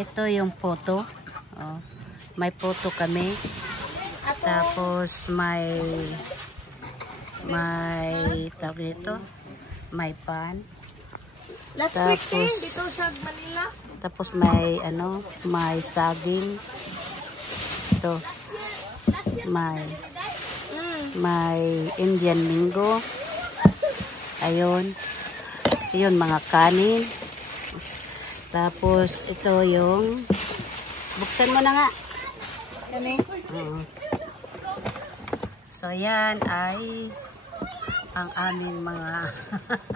Ito yung photo. Oh, may photo kami. Tapos may tawag dito, may pan. Tapos dito sa Manila. Tapos may may saging. Ito. May Indian Mingo. Ayun. Yun, mga kanin. Tapos ito yung buksan mo na nga. So yan ay ang aming mga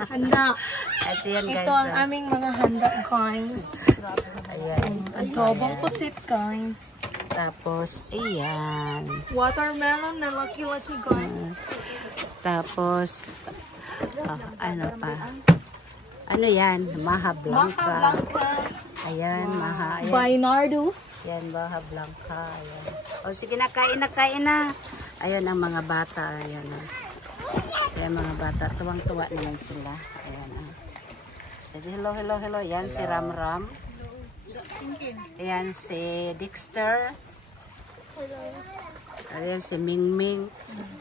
handa. Ito yan, guys. Ito ang aming mga handa, guys. Ayan. Adobong pusit, guys. Tapos, ayan. Watermelon na lucky-lucky, guys. Tapos, ano pa? Ano yan? Maha Blanca. Ayan, Maha. Ayan. Bainardus. Ayan, Maha Blanca. Ayan. O, sige na, kain na. Ayan ang mga bata. Ayan. Ayan, mga bata. Tuwang-tuwa naman sila. Ayan. Sige, hello. Ayan, si Ram. Ayan, si Dexter. Ayan, si Mingming.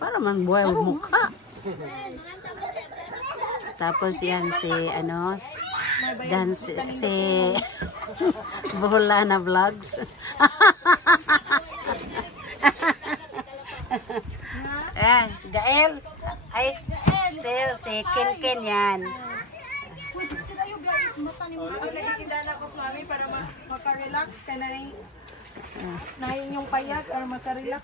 Para mang buhay mukha. Tapos yan si si Buhula na Vlogs. Ayan, Gael. Ay, si Ken yan. Nagkikindala ko sa mami para maka-relax ka na rin. Nahin yung payag or maka-relax.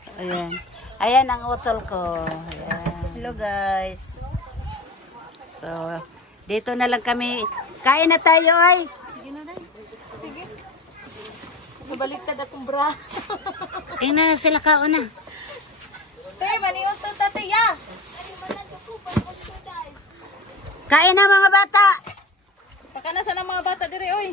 Ayan ang utol ko. Ayan. Hello guys. So, dito na lang kami. Kain na tayo ay. Sige na dahil. Sige. Nabaliktad akong bra. Tingnan na sila kauna. Tay, manios to tataya. Kain na mga bata. Pakanasan ang mga bata dire oy.